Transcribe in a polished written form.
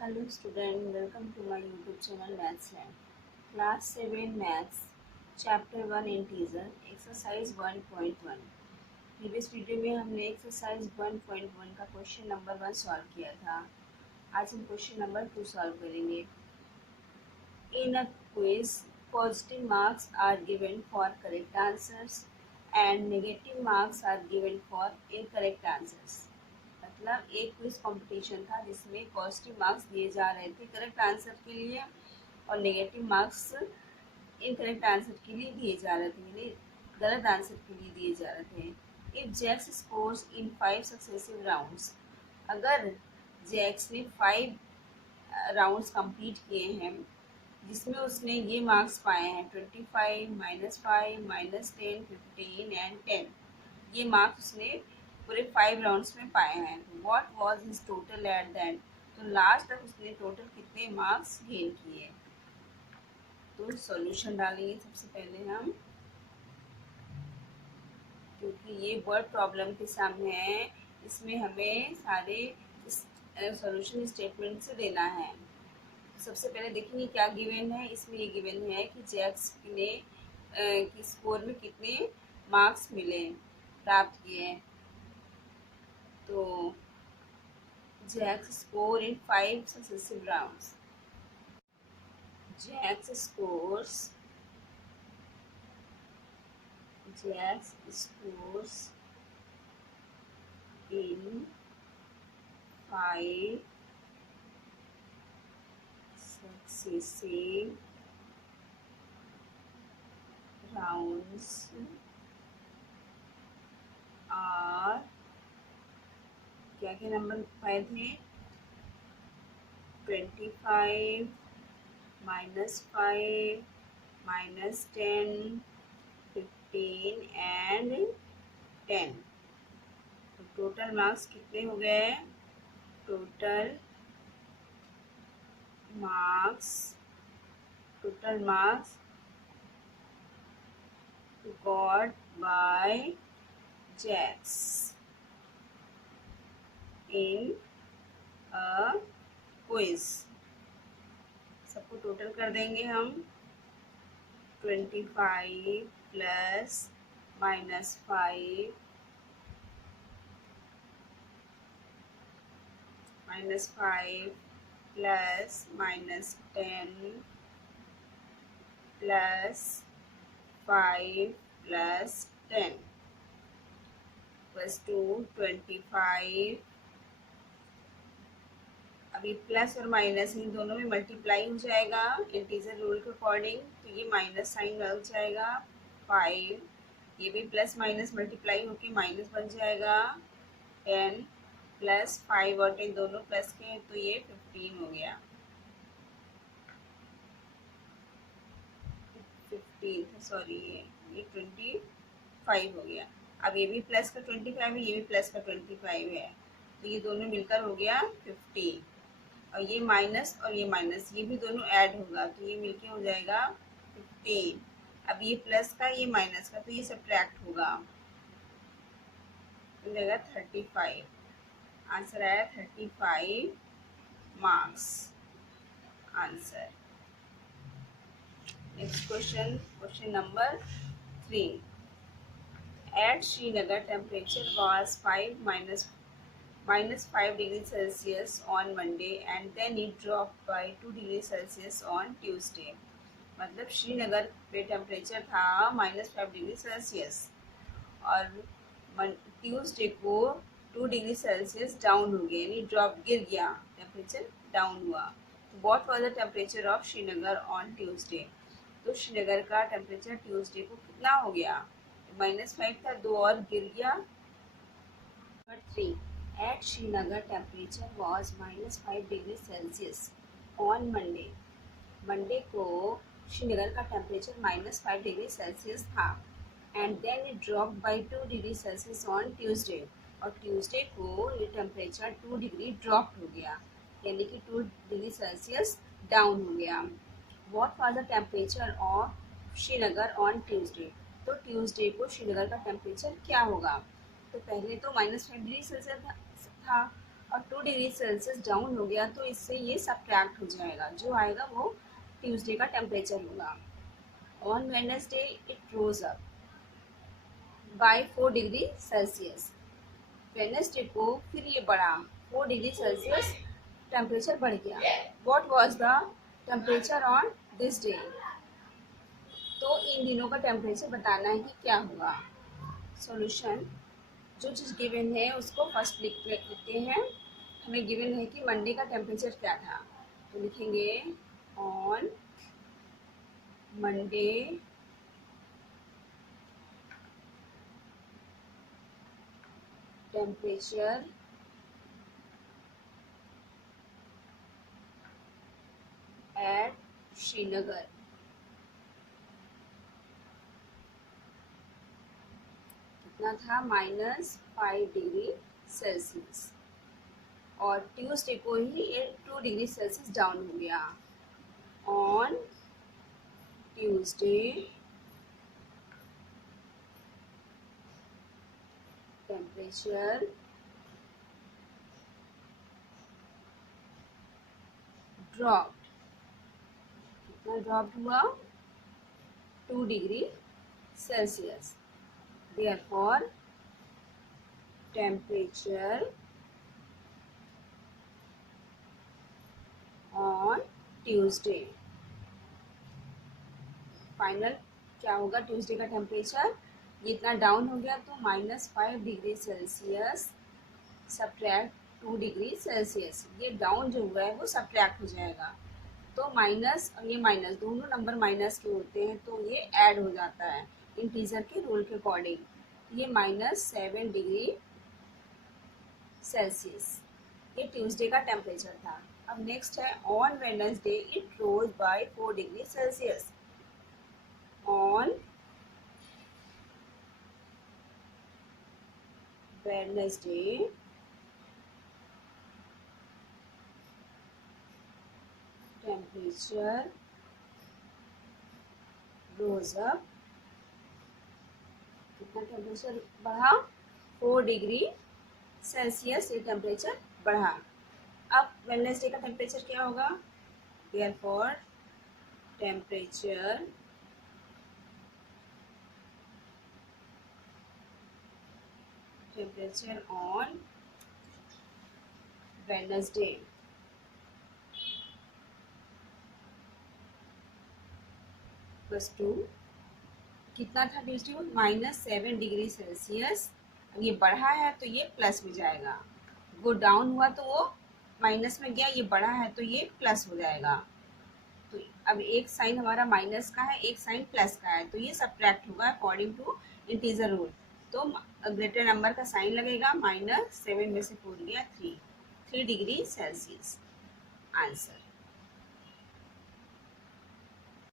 Hello student, welcome to my YouTube channel Maths Lab. Class 7 Maths, Chapter 1 Integer, Exercise 1.1. Previous video में हमने exercise 1.1 का question number 1 solve किया था. आज हम क्वेश्चन नंबर 2 सॉल्व करेंगे. In a quiz, positive marks are given for correct answers and negative marks are given for incorrect answers. मतलब एक क्विज कंपटीशन था जिसमें पॉजिटिव मार्क्स दिए जा रहे थे करेक्ट आंसर के लिए और नेगेटिव मार्क्स इनकरेक्ट आंसर के लिए दिए जा रहे थे, यानी गलत आंसर के लिए दिए जा रहे थे. If Jacks scores in 5 successive rounds, अगर जैक्स ने 5 राउंड्स कंप्लीट किए हैं जिसमें उसने ये मार्क्स पाए हैं 25, -5, -10, 15 एंड 10. ये मार्क्स उसने पूरे 5 राउंड्स में पाए हैं. What was his total at the end, तो लास्ट तक उसने टोटल कितने मार्क्स गेन किए. तो सॉल्यूशन डालेंगे सबसे पहले हम, क्योंकि ये वर्ड प्रॉब्लम के सामने है, इसमें हमें सारे सॉल्यूशन स्टेटमेंट से देना है. सबसे पहले देखेंगे क्या गिवन है. इसमें ये गिवन है कि जैक्स ने की स्कोर में कितने मार्क्स मिले, प्राप्त किए. तो Jacks score in 5 successive rounds. Jacks scores in 5 successive rounds are, क्या क्या नंबर पाए थे, 25, -5, -10, 15 एंड 10. तो टोटल मार्क्स कितने हो गए, total marks got by Jacks in a quiz. सबको टोटल कर देंगे हम. 25 plus -5 plus -10 plus 5 plus 10 plus 2 25. अभी प्लस और माइनस इन दोनों में मल्टीप्लाई हो जाएगा इंटीजर रूल के अकॉर्डिंग, तो ये माइनस साइन लग जाएगा. 5, ये भी प्लस माइनस मल्टीप्लाई होके माइनस बन जाएगा. 10 प्लस 5 और 10 दोनों प्लस के हैं, तो ये 15 हो गया. 15 सॉरी, ये 25 हो गया. अब ये भी प्लस का 25 है, ये भी प्लस का 25 है, तो ये दोनों मिलकर हो गया 50. और ये माइनस और ये माइनस, ये भी दोनों ऐड होगा, तो ये मिलके हो जाएगा 15. अब ये प्लस का ये माइनस का, तो ये सब्ट्रैक्ट होगा, हो जाएगा 35. आंसर आया 35 marks answer. Next question, question number 3. At Srinagar, temperature was -5 degrees Celsius on Monday and then it dropped by 2 degrees Celsius on Tuesday. मतलब श्रीनगर पे टेम्परेचर था -5 डिग्री सेल्सियस और ट्यूसडे को 2 डिग्री सेल्सियस डाउन हो गया, यानी drop गिर गया, टेम्परेचर डाउन हुआ. तो what was the temperature of Srinagar on Tuesday. तो श्रीनगर का टेम्परेचर ट्यूसडे को कितना हो गया, -5 था, 2 और गिर गया. Number 3. At Srinagar temperature was -5 degree Celsius on Monday. Monday को श्रीनगर का टेम्परेचर -5 डिग्री सेल्सियस था and then it drop by 2 degree Celsius on Tuesday. और ट्यूसडे को ये टेम्परेचर 2 डिग्री ड्रॉप हो गया, यानी कि 2 डिग्री सेल्सियस डाउन हो गया. What was the temperature of Srinagar on Tuesday. तो ट्यूसडे को श्रीनगर का टेम्परेचर क्या होगा. तो पहले तो -5 डिग्री सेल्सियस था, और 2 डिग्री सेल्सियस डाउन हो गया तो इससे ये सब्ट्रैक्ट हो जाएगा, जो आएगा वो ट्यूसडे का टेम्परेचर होगा। On Wednesday it rose up by 4 degree Celsius. Wednesday को फिर ये बढ़ा, 4 डिग्री सेल्सियस टेम्परेचर बढ़ गया। What was the temperature on this day? तो इन दिनों का टेम्परेचर बताना है कि क्या हुआ। सॉल्यूशन, जो चीज़ गिवन है उसको फर्स्ट लिख लेते हैं। हमें गिवन है कि मंडे का टेम्परेचर क्या था, तो लिखेंगे on Monday temperature at Srinagar कितना था? -5 डिग्री सेल्सियस। और ट्यूसडे को ही ये 2 डिग्री सेल्सियस डाउन हो गया। ऑन ट्यूसडे टेम्परेचर ड्रॉप्ड, कितना ड्रॉप्ड हुआ? 2 degree Celsius. Therefore, temperature on Tuesday, final क्या होगा? ट्यूसडे का टेम्परेचर ये इतना डाउन हो गया तो -5 degree Celsius subtract 2 degree Celsius, ये डाउन जो हुआ है वो सब्ट्रैक्ट हो जाएगा। तो माइनस और ये माइनस दोनों नंबर माइनस के होते हैं तो ये ऐड हो जाता है इंटीजर के रूल के अकॉर्डिंग। ये -7 डिग्री सेल्सियस ये ट्यूसडे का टेम्परेचर था। अब नेक्स्ट है on Wednesday it rose by 4 degree Celsius. On Wednesday temperature rose up, कितना टेम्परेचर बढ़ा? 4 डिग्री सेल्सियस ये टेम्परेचर बढ़ा। अब वेडनेसडे का टेम्परेचर क्या होगा? देयरफॉर टेम्परेचर ऑन वेडनेसडे +2, कितना था ट्यूसडे को? -7 डिग्री सेल्सियस। ये बढ़ा है तो ये प्लस में जाएगा, वो डाउन हुआ तो वो माइनस में गया, ये बढ़ा है तो ये प्लस हो जाएगा। तो अब एक साइन हमारा माइनस का है, एक साइन प्लस का है, तो ये सब्ट्रैक्ट होगा अकॉर्डिंग टू इंटीजर रूल। तो ग्रेटर नंबर का साइन लगेगा, -7 में से 4 गया 3 डिग्री सेल्सियस आंसर।